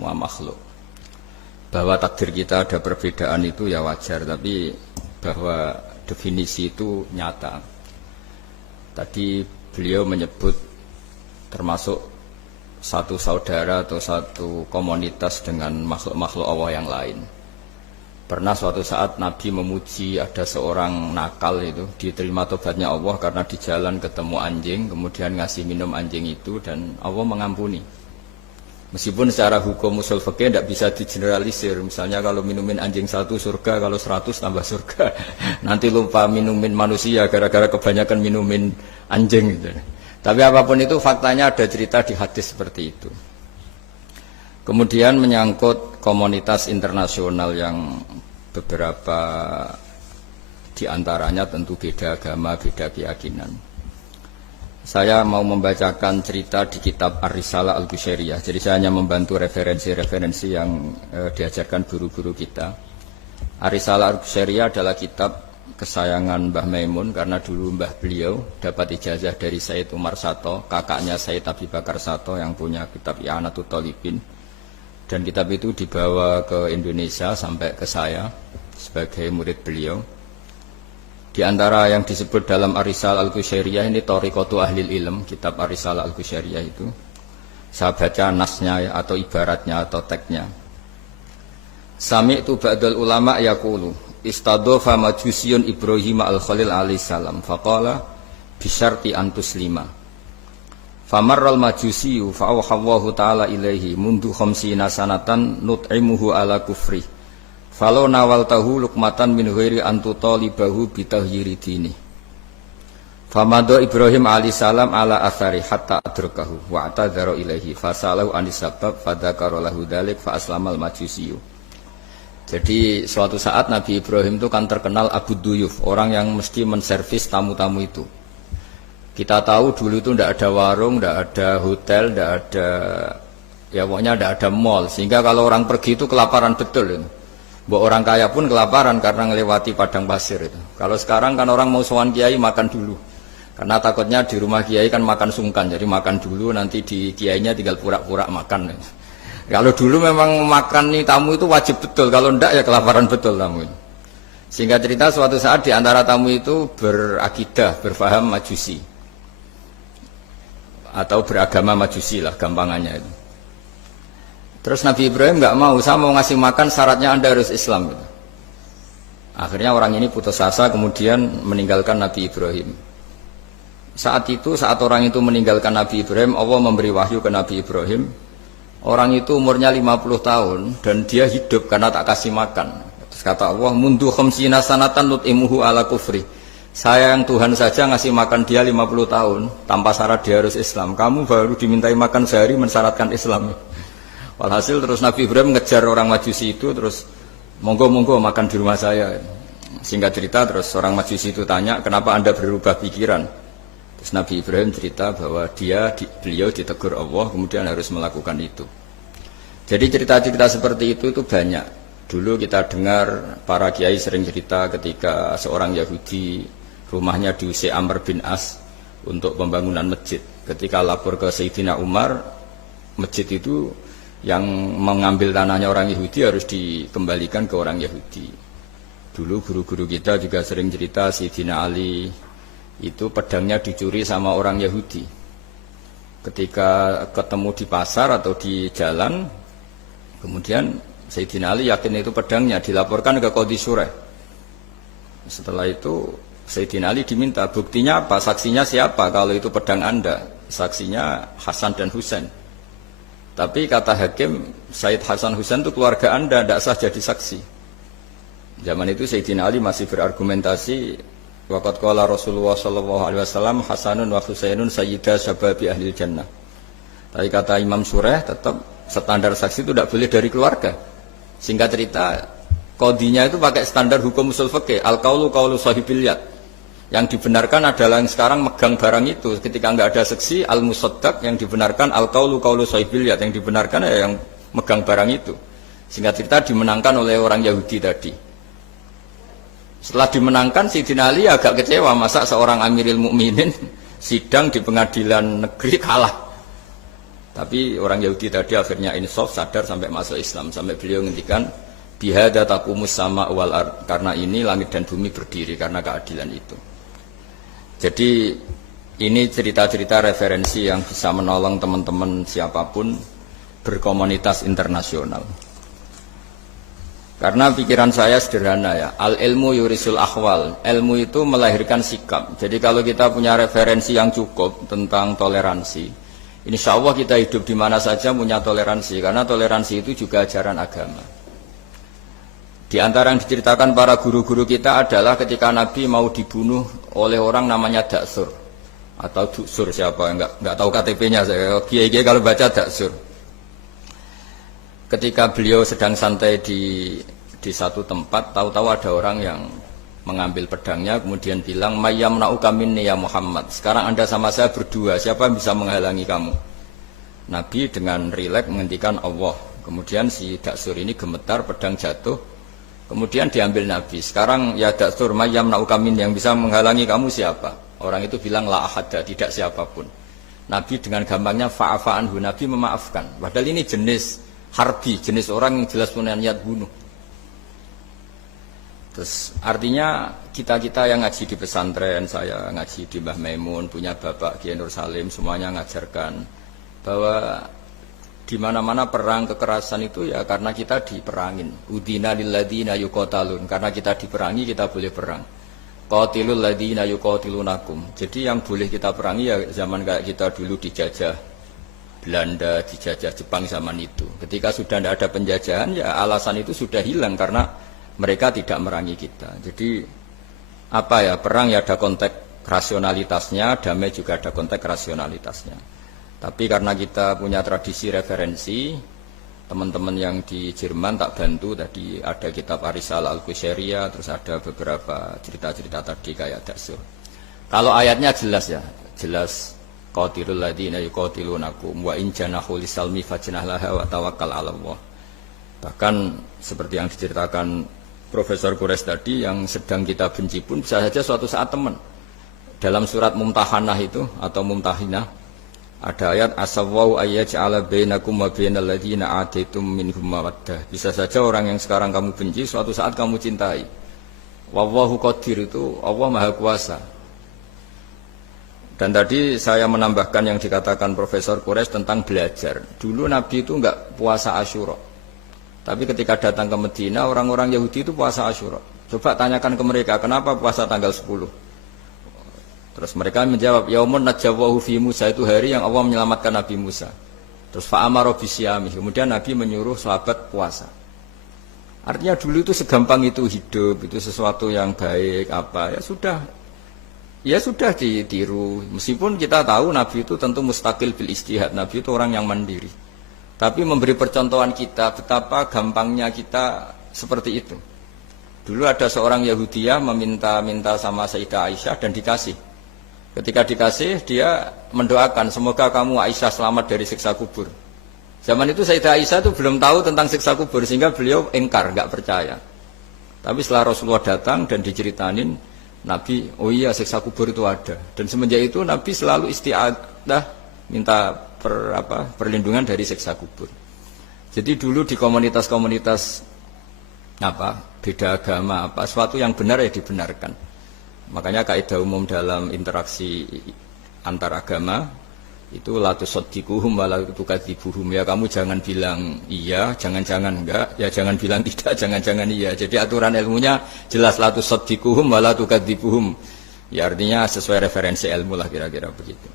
semua makhluk. Bahwa takdir kita ada perbedaan itu ya wajar, tapi bahwa definisi itu nyata. Tadi beliau menyebut termasuk satu saudara atau satu komunitas dengan makhluk-makhluk Allah yang lain. Pernah suatu saat Nabi memuji ada seorang nakal itu, diterima tobatnya Allah karena di jalan ketemu anjing, kemudian ngasih minum anjing itu dan Allah mengampuni. Meskipun secara hukum usul fikih tidak bisa digeneralisir, misalnya kalau minumin anjing 1 surga, kalau 100 tambah surga. Nanti lupa minumin manusia gara-gara kebanyakan minumin anjing gitu. Tapi apapun itu faktanya ada cerita di hadis seperti itu. Kemudian menyangkut komunitas internasional yang beberapa diantaranya tentu beda agama, beda keyakinan. Saya mau membacakan cerita di kitab Ar-Risalah Al-Qushairiyah. Jadi saya hanya membantu referensi-referensi yang diajarkan guru-guru kita. Ar-Risalah Al-Qushairiyah adalah kitab kesayangan Mbah Maimun karena dulu mbah beliau dapat ijazah dari Sayyid Umar Sato, kakaknya Sayyid Abi Bakar Sato yang punya kitab I'anatul Thalibin. Dan kitab itu dibawa ke Indonesia sampai ke saya sebagai murid beliau. Di antara yang disebut dalam Ar-Risalah Al-Qushairiyah ini Thariqatu Ahlil Ilm, kitab Ar-Risalah Al-Qushairiyah itu. Saya baca nasnya atau ibaratnya atau teksnya. Sami'tu ba'dal ulama yaqulu istadhafa majusiyun Ibrahim al-Khalil alaihi salam faqala bisyarti antuslima. Famarral majusiyu fa'awhallahu ta'ala ilaihi mundu khamsina sanatan nut'imuhu ala kufri falau nawaltahu lukmatan min ghairi antutalibahu bitahyiri dini. Famado Ibrahim alaihi salam ala athari hatta adrakahu wa atadhara ilaihi fasalahu anisabab fadhakara lahu dhalik fa aslamal majusiyu. Jadi suatu saat Nabi Ibrahim itu kan terkenal Abu Duyuf, orang yang mesti menservis tamu-tamu itu. Kita tahu dulu itu tidak ada warung, tidak ada hotel, tidak ada, ya pokoknya tidak ada mall. Sehingga kalau orang pergi itu kelaparan betul. Itu. Bahwa orang kaya pun kelaparan karena melewati padang pasir itu. Kalau sekarang kan orang mau sowan kiai makan dulu. Karena takutnya di rumah kiai kan makan sungkan, jadi makan dulu nanti di kiainya tinggal pura-pura makan. Kalau dulu memang makan nih tamu itu wajib betul, kalau tidak ya kelaparan betul tamu itu. Sehingga cerita suatu saat di antara tamu itu berakidah, berfaham majusi. Atau beragama majusi lah gampangannya itu. Terus Nabi Ibrahim nggak mau, saya mau ngasih makan syaratnya Anda harus Islam gitu. Akhirnya orang ini putus asa kemudian meninggalkan Nabi Ibrahim. Saat itu, saat orang itu meninggalkan Nabi Ibrahim, Allah memberi wahyu ke Nabi Ibrahim. Orang itu umurnya 50 tahun dan dia hidup karena tak kasih makan. Terus kata Allah, mundu khamsina sanatan nut'imuhu ala kufri. Saya yang Tuhan saja ngasih makan dia 50 tahun tanpa syarat dia harus Islam. Kamu baru dimintai makan sehari mensyaratkan Islam. Walhasil terus Nabi Ibrahim ngejar orang majusi itu terus monggo-monggo makan di rumah saya. Singkat cerita terus orang majusi itu tanya, kenapa Anda berubah pikiran? Terus Nabi Ibrahim cerita bahwa beliau ditegur Allah kemudian harus melakukan itu. Jadi cerita-cerita seperti itu banyak. Dulu kita dengar para kiai sering cerita ketika seorang Yahudi rumahnya diusir Amr bin As untuk pembangunan masjid. Ketika lapor ke Sayyidina Umar, masjid itu yang mengambil tanahnya orang Yahudi harus dikembalikan ke orang Yahudi. Dulu guru-guru kita juga sering cerita Sayyidina Ali itu pedangnya dicuri sama orang Yahudi. Ketika ketemu di pasar atau di jalan, kemudian Sayyidina Ali yakin itu pedangnya, dilaporkan ke Qadhi Sureh. Setelah itu Sayyidina Ali diminta, buktinya apa? Saksinya siapa kalau itu pedang Anda? Saksinya Hasan dan Husain. Tapi kata hakim, Sayyid Hasan Husain itu keluarga Anda, tidak sah jadi saksi. Zaman itu Sayyidina Ali masih berargumentasi, waqad qala Rasulullah sallallahu alaihi wasallam Hasanun wa Husainun sayyida syababi ahli jannah. Tapi kata Imam Sureh tetap standar saksi itu tidak boleh dari keluarga. Singkat cerita, qadhinya itu pakai standar hukum usul fikih, al-qaulu qaulu sahibil yad. Yang dibenarkan adalah yang sekarang megang barang itu. Ketika enggak ada saksi, al-musaddaq, yang dibenarkan al-qaulu qaulu sahibil yad, yang dibenarkan ya yang megang barang itu. Singkat cerita dimenangkan oleh orang Yahudi tadi. Setelah dimenangkan, Sayyidina Ali agak kecewa, masa seorang Amiril Mukminin sidang di pengadilan negeri kalah. Tapi orang Yahudi tadi akhirnya insaf, sadar sampai masuk Islam, sampai beliau ngendikan bihadza taqumus sama wal ard, karena ini langit dan bumi berdiri karena keadilan itu. Jadi ini cerita-cerita referensi yang bisa menolong teman-teman siapapun berkomunitas internasional. Karena pikiran saya sederhana ya, al ilmu yurisul akhwal, ilmu itu melahirkan sikap. Jadi kalau kita punya referensi yang cukup tentang toleransi, insya Allah kita hidup di mana saja punya toleransi, karena toleransi itu juga ajaran agama. Di antara yang diceritakan para guru-guru kita adalah ketika Nabi mau dibunuh oleh orang namanya Daksur atau Duksur, siapa nggak tahu KTP-nya saya. Kiai-kiai kalau baca Daksur. Ketika beliau sedang santai di satu tempat, tahu-tahu ada orang yang mengambil pedangnya, kemudian bilang, "Mayyamna'uka minni ya Muhammad." Sekarang Anda sama saya berdua, siapa yang bisa menghalangi kamu? Nabi dengan rileks menghentikan Allah. Kemudian si Daksur ini gemetar, pedang jatuh. Kemudian diambil Nabi. Sekarang ya Daksur, "Mayyamna'uka minni," yang bisa menghalangi kamu siapa? Orang itu bilang, "La ahada," tidak siapapun. Nabi dengan gampangnya fa'afa anhu, Nabi memaafkan. Padahal ini jenis harbi, jenis orang yang jelas punya niat bunuh. Terus artinya kita-kita yang ngaji di pesantren, saya ngaji di Mbah Maimun, punya Bapak Kiai Nur Salim, semuanya ngajarkan bahwa di mana-mana perang kekerasan itu ya karena kita diperangin. Udina lilladzina yuqatalun, karena kita diperangi kita boleh perang. Qatilul ladzina yuqatilunakum. Jadi yang boleh kita perangi ya zaman kayak kita dulu dijajah Belanda, dijajah Jepang zaman itu. Ketika sudah tidak ada penjajahan, ya alasan itu sudah hilang karena mereka tidak merangi kita. Jadi apa ya, perang ya ada konteks rasionalitasnya, damai juga ada konteks rasionalitasnya. Tapi karena kita punya tradisi referensi, teman-teman yang di Jerman tak bantu, tadi ada kitab Arisal Al-Qushairiyah, terus ada beberapa cerita-cerita tadi kayak Daksur. Kalau ayatnya jelas ya, jelas qatilul ladzina yuqatilunakum wa in janahu lisalmi fajnah laha wa tawakkal 'ala Allah. Bahkan seperti yang diceritakan Profesor Quraisy tadi, yang sedang kita benci pun bisa saja suatu saat teman. Dalam surat Mumtahanah itu atau Mumtahinah ada ayat asawwau ayyaj'ala bainakum wa bainal ladzina ataitum minhum mawaddah. Bisa saja orang yang sekarang kamu benci suatu saat kamu cintai. Wallahu qadir, itu Allah Maha Kuasa. Dan tadi saya menambahkan yang dikatakan Profesor Quraisy tentang belajar. Dulu Nabi itu enggak puasa Asyura. Tapi ketika datang ke Medina, orang-orang Yahudi itu puasa Asyura. Coba tanyakan ke mereka, kenapa puasa tanggal 10? Terus mereka menjawab, yaumun najawwahu fi Musa, itu hari yang Allah menyelamatkan Nabi Musa. Terus fa'amara bisyami, kemudian Nabi menyuruh sahabat puasa. Artinya dulu itu segampang itu hidup, itu sesuatu yang baik, apa, ya sudah ditiru. Meskipun kita tahu Nabi itu tentu mustaqil bil ijtihad, Nabi itu orang yang mandiri. Tapi memberi percontohan kita betapa gampangnya kita seperti itu. Dulu ada seorang Yahudiyah meminta sama Sayyidah Aisyah dan dikasih. Ketika dikasih, dia mendoakan semoga kamu Aisyah selamat dari siksa kubur. Zaman itu Sayyidah Aisyah itu belum tahu tentang siksa kubur, sehingga beliau ingkar, enggak percaya. Tapi setelah Rasulullah datang dan diceritanin, Nabi, oh iya siksa kubur itu ada. Dan semenjak itu Nabi selalu isti'adah, minta perlindungan dari siksa kubur. Jadi dulu di komunitas-komunitas beda agama, sesuatu yang benar ya dibenarkan. Makanya kaidah umum dalam interaksi antar agama itu la tusaddiquhum wa la tukadzibuhum, ya kamu jangan bilang iya, jangan-jangan enggak, ya jangan bilang tidak, jangan-jangan iya. Jadi aturan ilmunya jelas, la tusaddiquhum wa la tukadzibuhum. Ya artinya sesuai referensi ilmu lah, kira-kira begitu.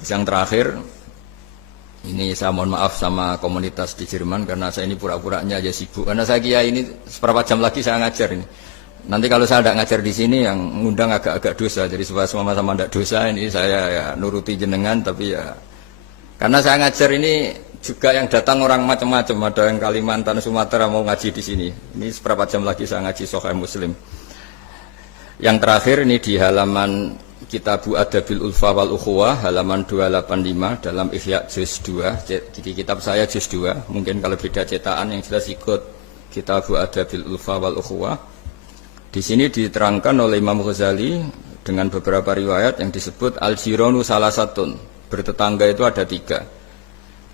Terus yang terakhir, ini saya mohon maaf sama komunitas di Jerman karena saya ini pura-puranya aja sibuk. Karena saya kira ini seberapa jam lagi saya ngajar ini. Nanti kalau saya tidak ngajar di sini yang ngundang agak-agak dosa. Jadi supaya sama-sama tidak dosa, ini saya ya nuruti jenengan, tapi ya karena saya ngajar ini juga yang datang orang macam-macam. Ada yang Kalimantan, Sumatera mau ngaji di sini. Ini seberapa jam lagi saya ngaji Sahih Muslim. Yang terakhir ini di halaman Kitabu Adabil Ulfa wal Ukhuwah halaman 285 dalam Ihya juz 2. Jadi kitab saya juz 2. Mungkin kalau beda cetakan yang jelas ikut Kitabu Adabil Ulfa wal Ukhuwah. Di sini diterangkan oleh Imam Ghazali dengan beberapa riwayat yang disebut al-jiranu salasatun. Bertetangga itu ada 3.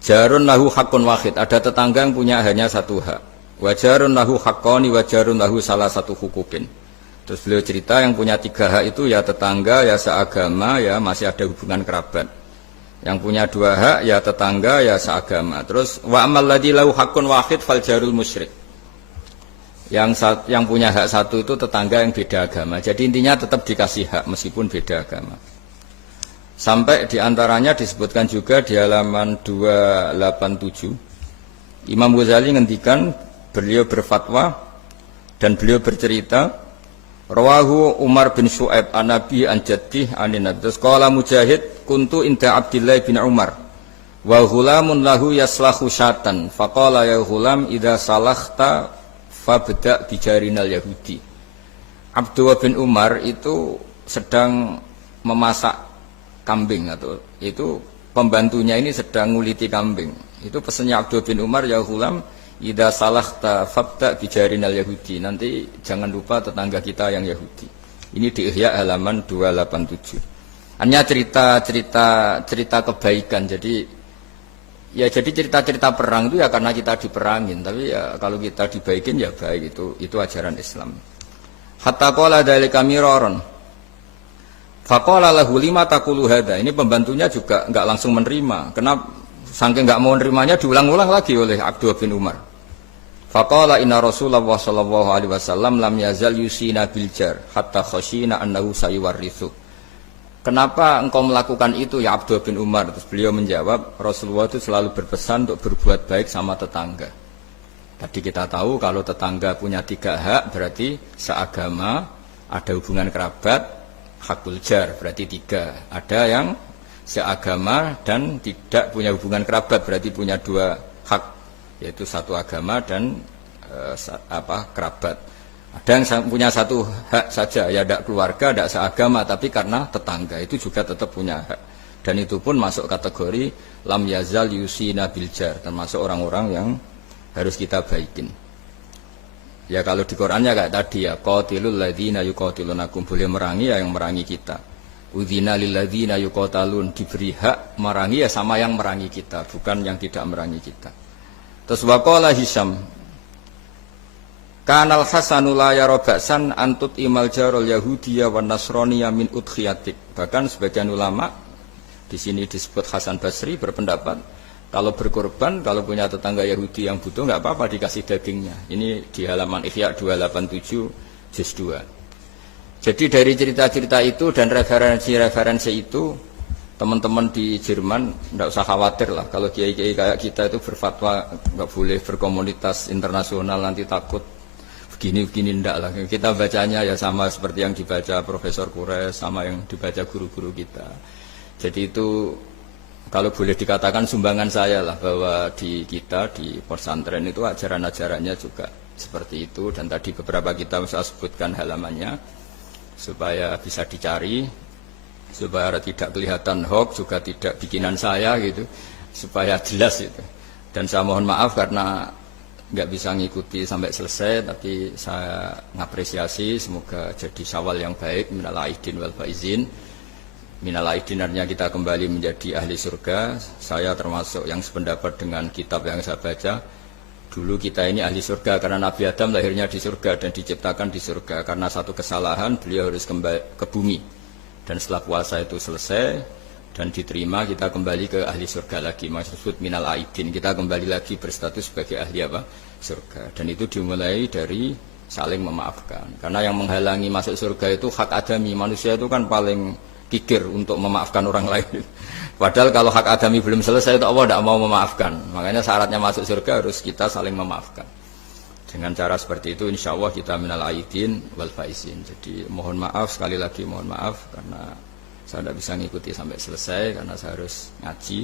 Jarun lahu hakun wahid, ada tetangga yang punya hanya satu hak. Wa jarun lahu haqqani wa jarun lahu salah satu hukupin. Terus beliau cerita yang punya 3 hak itu ya tetangga, ya seagama, ya masih ada hubungan kerabat. Yang punya 2 hak ya tetangga, ya seagama. Terus wa amal ladzi lahu haqqun wahid fal jarul musyrik. Yang punya hak satu itu tetangga yang beda agama. Jadi intinya tetap dikasih hak meskipun beda agama. Sampai diantaranya disebutkan juga di halaman 287. Imam Ghazali ngendikan, beliau berfatwa dan beliau bercerita, rawahu Umar bin Shu'aib an Nabi an Jaddih anin Nabi. Terus qala Mujahid, kuntu inda Abdullah bin Umar wa ghulamun lahu yaslahu syatan faqala ya ghulam idza salakhta fabda bijarinal yahudi. Abdullah bin Umar itu sedang memasak kambing, atau itu pembantunya ini sedang nguliti kambing. Itu pesannya Abdullah bin Umar, ya ghulam idza salakhta fabda bijarinal yahudi. Nanti jangan lupa tetangga kita yang Yahudi. Ini di Ihya halaman 287. Hanya cerita kebaikan. Jadi cerita perang itu ya karena kita diperangin, tapi ya kalau kita dibaikin ya baik, itu ajaran Islam. Hatta qala dzalika miraron. Faqala lahu lima taqulu hadza. Ini pembantunya juga enggak langsung menerima. Kenapa? Saking enggak mau nerimanya diulang-ulang lagi oleh Abdullah bin Umar. Faqala inna Rasulullah sallallahu alaihi wasallam lam yazal yusina bil jar hatta khashina annahu sayuwarrithu. Kenapa engkau melakukan itu ya Abdullah bin Umar? Terus beliau menjawab, Rasulullah itu selalu berpesan untuk berbuat baik sama tetangga. Tadi kita tahu kalau tetangga punya 3 hak, berarti seagama, ada hubungan kerabat, hakul jar, berarti 3. Ada yang seagama dan tidak punya hubungan kerabat, berarti punya 2 hak, yaitu satu agama dan kerabat. Ada yang punya 1 hak saja, ya tidak keluarga, tidak seagama, tapi karena tetangga, itu juga tetap punya hak. Dan itu pun masuk kategori lam yazal yusina bil jar, termasuk orang-orang yang harus kita baikin. Ya kalau di Qur'annya kayak tadi ya, qatilul ladzina yuqatilunakum, boleh merangi ya yang merangi kita. Udzina lil ladzina yuqatalun, diberi hak merangi ya sama yang merangi kita, bukan yang tidak merangi kita. Terus waqala Hisham, kanal Hasanu la yara ba'san antut imal jarul yahudiyya wan nasraniyya min udkhiyatik. Bahkan sebagian ulama di sini disebut Hasan Basri berpendapat kalau berkorban, kalau punya tetangga Yahudi yang butuh nggak apa-apa dikasih dagingnya. Ini di halaman Ihya 287 juz 2. Jadi dari cerita-cerita itu dan referensi-referensi itu, teman-teman di Jerman tidak usah khawatir lah kalau kiai-kiai kayak kita itu berfatwa nggak boleh berkomunitas internasional nanti takut begini-begini, ndak lah. Kita bacanya ya sama seperti yang dibaca Profesor Kures, sama yang dibaca guru-guru kita. Jadi itu kalau boleh dikatakan sumbangan saya lah, bahwa di kita di pesantren itu ajaran-ajarannya juga seperti itu. Dan tadi beberapa kita saya sebutkan halamannya supaya bisa dicari, supaya tidak kelihatan hoax, juga tidak bikinan saya gitu, supaya jelas itu. Dan saya mohon maaf karena nggak bisa ngikuti sampai selesai, tapi saya ngapresiasi, semoga jadi syawal yang baik, minal aidin wal faizin. Minal aidin artinya kita kembali menjadi ahli surga. Saya termasuk yang sependapat dengan kitab yang saya baca. Dulu kita ini ahli surga karena Nabi Adam lahirnya di surga dan diciptakan di surga. Karena satu kesalahan beliau harus kembali ke bumi. Dan setelah puasa itu selesai dan diterima, kita kembali ke ahli surga lagi. Maksud minal aidin, kita kembali lagi berstatus sebagai ahli surga. Dan itu dimulai dari saling memaafkan. Karena yang menghalangi masuk surga itu hak adami. Manusia itu kan paling pikir untuk memaafkan orang lain. Padahal kalau hak adami belum selesai itu Allah tidak mau memaafkan. Makanya syaratnya masuk surga harus kita saling memaafkan. Dengan cara seperti itu insya Allah kita minal aidin wal faizin. Jadi mohon maaf, sekali lagi mohon maaf karena saya tidak bisa ngikuti sampai selesai karena saya harus ngaji.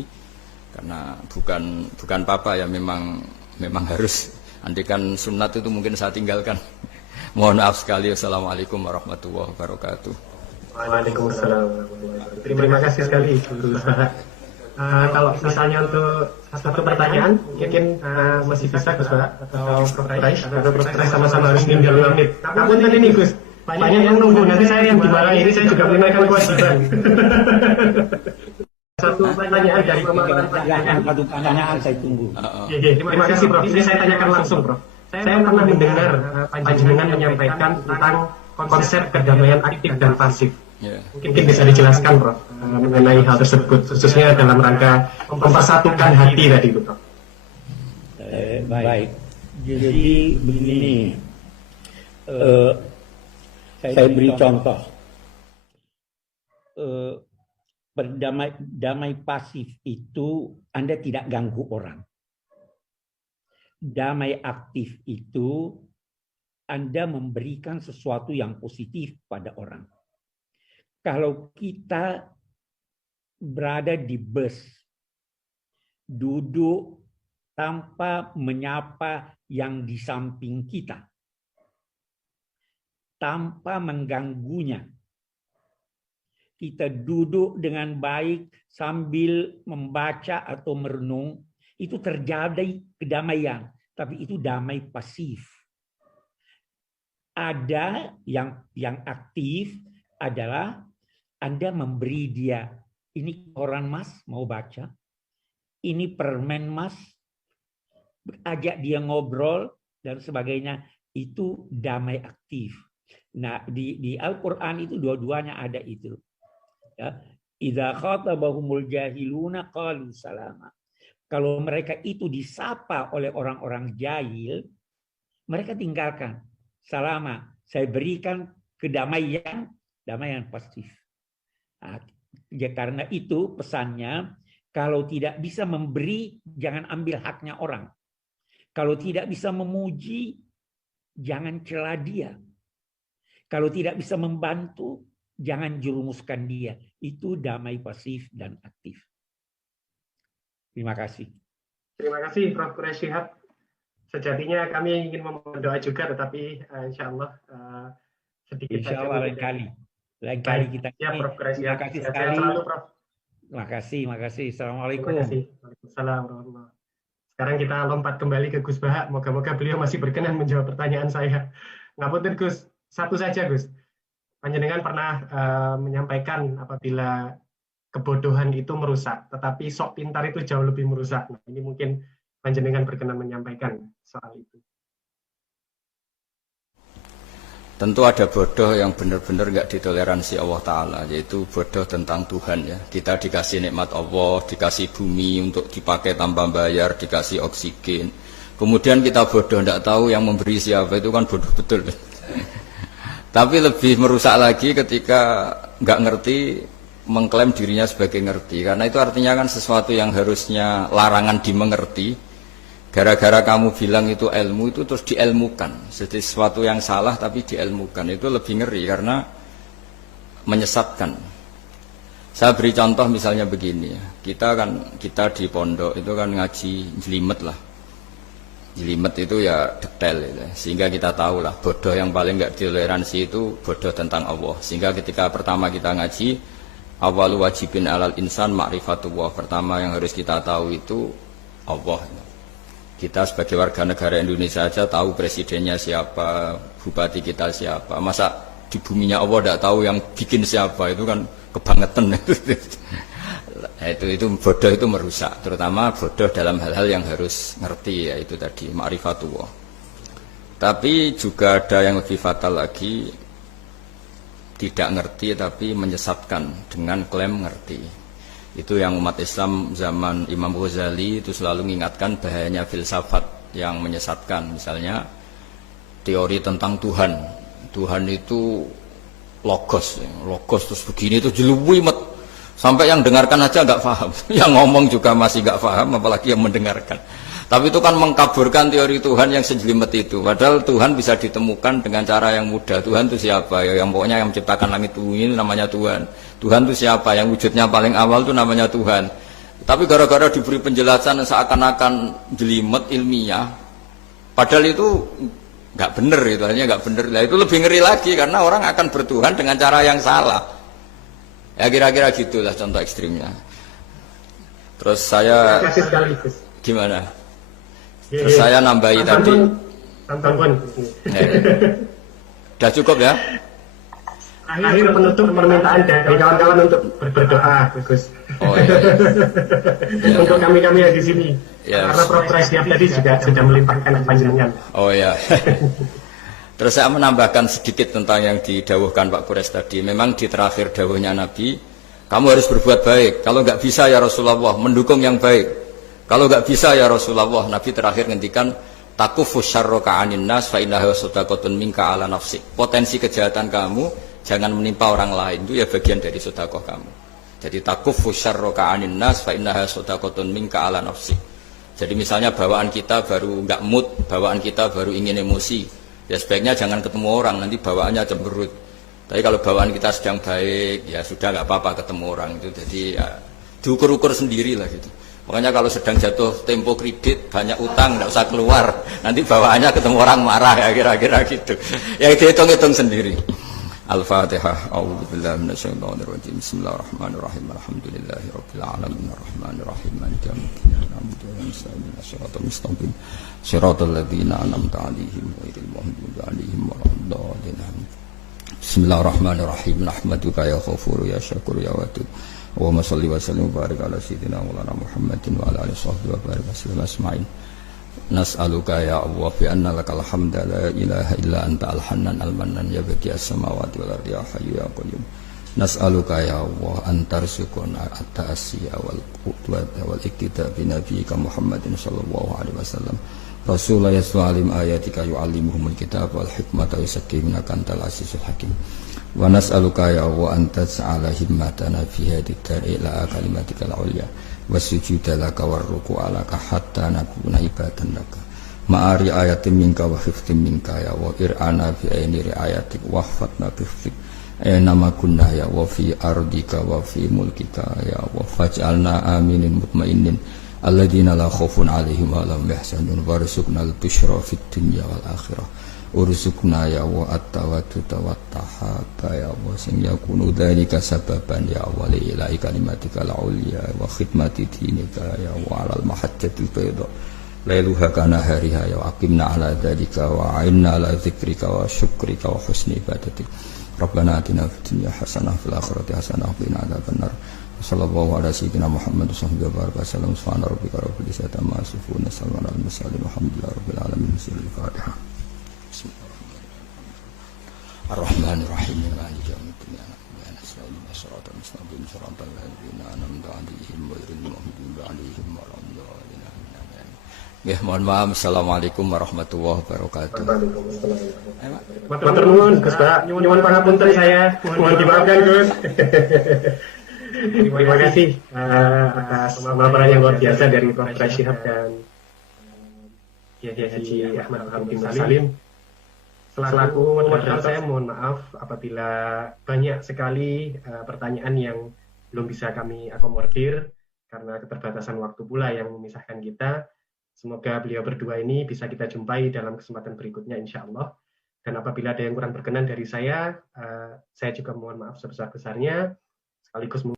Karena bukan papa ya, memang harus. Andikan sunat itu mungkin saya tinggalkan. Mohon maaf sekali. Wassalamualaikum warahmatullahi wabarakatuh. Waalaikumsalam. Terima kasih sekali Guru. Kalau misalnya untuk satu pertanyaan, mungkin masih bisa Gus Pak atau Prof. Rais, atau Prof. Rais sama-sama harus tinggal 2 menit. Namun tadi nih Gus, banyak yang nunggu, nanti saya yang dimarahi, ini saya juga menunaikan kewajiban. satu pertanyaan dari Silakan satu pertanyaan saya tunggu. Terima kasih Prof. Ini saya tanyakan langsung Prof. Saya pernah mendengar panjenengan menyampaikan tentang konsep perdamaian aktif dan pasif. Mungkin bisa dijelaskan Prof mengenai hal tersebut, khususnya dalam rangka mempersatukan hati tadi Prof. Baik. Jadi begini, saya beri contoh. Damai pasif itu Anda tidak ganggu orang. Damai aktif itu Anda memberikan sesuatu yang positif pada orang. Kalau kita berada di bus, duduk tanpa menyapa yang di samping kita, tanpa mengganggunya, kita duduk dengan baik sambil membaca atau merenung, itu terjadi kedamaian, tapi itu damai pasif. Ada yang aktif adalah Anda memberi dia, ini koran Mas mau baca, ini permen Mas, ajak dia ngobrol dan sebagainya, itu damai aktif. Nah, di Al-Qur'an itu dua-duanya ada itu. Ya, idza khatabahumul jahiluna qalu salama. Kalau mereka itu disapa oleh orang-orang jahil, mereka tinggalkan. Salama, saya berikan kedamaian, damaian pasif. Nah, ya karena itu pesannya, kalau tidak bisa memberi, jangan ambil haknya orang. Kalau tidak bisa memuji, jangan cela dia. Kalau tidak bisa membantu, jangan jerumuskan dia. Itu damai pasif dan aktif. Terima kasih. Terima kasih Prof. Quraish Shihab. Sejatinya kami ingin memohon doa juga, tetapi insya Allah sedikit Insya Allah lain kali kita. Ya, Prof. Quraish Terima Shihab. kasih Sehat sekali. selalu, Prof. Terima kasih. Assalamualaikum. Terima kasih. Waalaikumsalam warahmatullahi wabarakatuh. Sekarang kita lompat kembali ke Gus Baha. Moga-moga beliau masih berkenan menjawab pertanyaan saya. Ngapunten Gus, satu saja Gus. Panjenengan pernah menyampaikan apabila kebodohan itu merusak, tetapi sok pintar itu jauh lebih merusak. Nah, ini mungkin panjenengan berkenan menyampaikan soal itu. Tentu ada bodoh yang benar-benar nggak ditoleransi Allah Ta'ala, yaitu bodoh tentang Tuhan ya. Kita dikasih nikmat Allah, dikasih bumi untuk dipakai tanpa bayar, dikasih oksigen. Kemudian kita bodoh, nggak tahu yang memberi siapa, itu kan bodoh betul. Tapi lebih merusak lagi ketika nggak ngerti, mengklaim dirinya sebagai ngerti. Karena itu artinya kan sesuatu yang harusnya larangan dimengerti, gara-gara kamu bilang itu ilmu, itu terus diilmukan. Jadi sesuatu yang salah tapi diilmukan, itu lebih ngeri karena menyesatkan. Saya beri contoh misalnya begini ya. Kita di pondok itu kan ngaji jelimet lah. Jelimet itu ya detail ya. Sehingga kita tahu lah bodoh yang paling nggak ditoleransi itu bodoh tentang Allah. Sehingga ketika pertama kita ngaji, awalu wajibin alal insan ma'rifatullah. Pertama yang harus kita tahu itu Allah. Kita sebagai warga negara Indonesia saja tahu presidennya siapa, bupati kita siapa. Masa di buminya Allah tidak tahu yang bikin siapa, itu kan kebangetan. Itu bodoh, itu merusak. Terutama bodoh dalam hal-hal yang harus ngerti, yaitu tadi ma'rifatullah. Tapi juga ada yang lebih fatal lagi, tidak ngerti tapi menyesatkan dengan klaim ngerti. Itu yang umat Islam zaman Imam Ghazali itu selalu mengingatkan bahayanya filsafat yang menyesatkan. Misalnya teori tentang Tuhan. Tuhan itu logos terus begini itu jeluwimet. Sampai yang dengarkan aja nggak paham. Yang ngomong juga masih nggak paham, apalagi yang mendengarkan. Tapi itu kan mengkaburkan teori Tuhan yang sejelimet itu. Padahal Tuhan bisa ditemukan dengan cara yang mudah. Tuhan itu siapa? Ya, yang pokoknya yang menciptakan langit bumi ini namanya Tuhan. Tuhan itu siapa? Yang wujudnya paling awal itu namanya Tuhan. Tapi gara-gara diberi penjelasan seakan-akan jelimet ilmiah, padahal itu nggak benar, itu hanya nggak benar. Nah, itu lebih ngeri lagi karena orang akan bertuhan dengan cara yang salah. Ya kira-kira gitulah contoh ekstrimnya. Terus saya gimana? Terus saya nambahi tadi. Ampun. Udah cukup ya? akhir penutup permintaan dari kawan-kawan untuk berdoa, Gus. Oh iya. Ya, untuk kami-kami yang di sini. Ya, Karena Prof. Siap tadi juga sudah melimpahkan panjenengan. Oh ya. Terus saya menambahkan sedikit tentang yang didawuhkan Pak Kures tadi. Memang di terakhir dawuhnya Nabi, kamu harus berbuat baik. Kalau nggak bisa ya Rasulullah, mendukung yang baik. Kalau nggak bisa ya Rasulullah, Nabi terakhir ngendikan takufu syarroka anin nas fa innaha sadaqatun minka ala nafsi. Potensi kejahatan kamu jangan menimpa orang lain, itu ya bagian dari sedekah kamu. Jadi takufu syarroka anin nas fa innaha sadaqatun minka ala nafsi. Jadi misalnya bawaan kita baru nggak mood, bawaan kita baru ingin emosi, ya sebaiknya jangan ketemu orang, nanti bawaannya cemberut. Tapi kalau bawaan kita sedang baik, ya sudah nggak apa-apa ketemu orang itu. Jadi ya, diukur-ukur sendiri lah gitu. Makanya kalau sedang jatuh tempo kredit, banyak utang, nggak usah keluar. Nanti bawaannya ketemu orang marah, ya kira-kira gitu. Ya dihitung-hitung sendiri. Al-Fatihah. A'udzubillahi minasyaitonirrajim. Bismillahirrahmanirrahim. Alhamdulillahirabbil alamin arrahmanir rahim maliki yaumiddin. Na'budu wa nasta'inu shiratal mustaqim. Shiratal ladzina an'amta 'alaihim ghairil maghdubi 'alaihim waladdallin. Bismillahirrahmanirrahim. Nahmaduka ya Ghafur ya Syakur ya Wadud. Allahumma shalli wa sallim wa barik ala sayyidina Maulana Muhammadin wa ala alihi wa barik wasallam asma'in. Nas'aluka ya Allah bi anna lakal hamda la ilaha illa anta al-hannan al-mannan ya baqi as-samawati wal ardi ya hayyu ya qayyum. Nas'aluka ya Allah antarzuqna at-ta'siya wal qudwata wal iktida bi nabiyyika Muhammadin sallallahu alaihi wasallam. Rasulullah yas'alim ayatika yu'allimuhumul kitab wal hikmata wa yuzakkihim innaka antal azizul hakim. Wa nas'aluka ya Allah an tas'ala himmatana fi hadhihi dar ila kalimatikal ulya wasujuda laka warruku'a laka hatta nakuna ibadan laka ma'ari ayatin minka wa hifdin minka ya wa ir'ana fi aini riayatik wa hfatna biflik nama kunna ya wa fi ardika wa fi mulkika ya wa faj'alna aminin mutmainin alladina la khawfun alaihim wa lahum yahzanun warzuqna al-bushra fid dunya wal akhirah urzukna ya wa at-tawadduda wa tahaba ya wa sing yakunu dzalika sababan ya wa li ilahi kalimatika al-ulya wa khidmati dinika ya wa alal mahajjatil bayda lailuha kana hariha ya aqimna ala dzalika wa a'inna ala dzikrika wa syukrika wa husni ibadatik rabbana atina fid dunya hasanah fil akhirati hasanah wa qina adzabannar sallallahu ala sayyidina Muhammad sallallahu alaihi wasallam subhana rabbika rabbil izzati amma yasifun salamun alal mursalin walhamdulillahi rabbil alamin al-fatihah. Ar-Rahmanir Rahim maliki yaumiddin nasta'inu siratal mustaqim siratal ladzina an'amta 'alaihim ghairil maghdubi 'alaihim waladdallin. Nggih, mohon maaf. Assalamualaikum warahmatullahi wabarakatuh. Matur nuwun Gus Pak, nyuwun pangapunten saya. Mohon dimaafkan Gus. Terima kasih atas pemaparan yang luar biasa dari Prof. Syihab dan Kiai Haji Ahmad Hamid Salim. Selaku moderator saya mohon maaf apabila banyak sekali pertanyaan yang belum bisa kami akomodir karena keterbatasan waktu pula yang memisahkan kita. Semoga beliau berdua ini bisa kita jumpai dalam kesempatan berikutnya insya Allah. Dan apabila ada yang kurang berkenan dari saya juga mohon maaf sebesar-besarnya sekaligus